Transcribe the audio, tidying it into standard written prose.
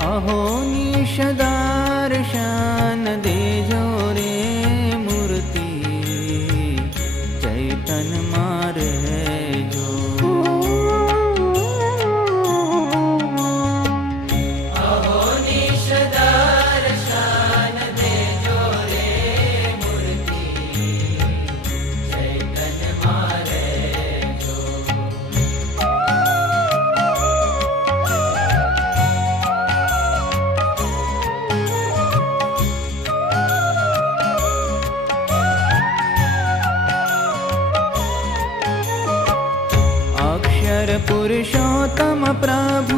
अहो निशदर्शन देजो रे मूर्ति चैतन मारे जो। अहो निशदर्शन देजो रे मूर्ति चैतन मारे जो। अक्षर पुरुषोत्तम प्रभु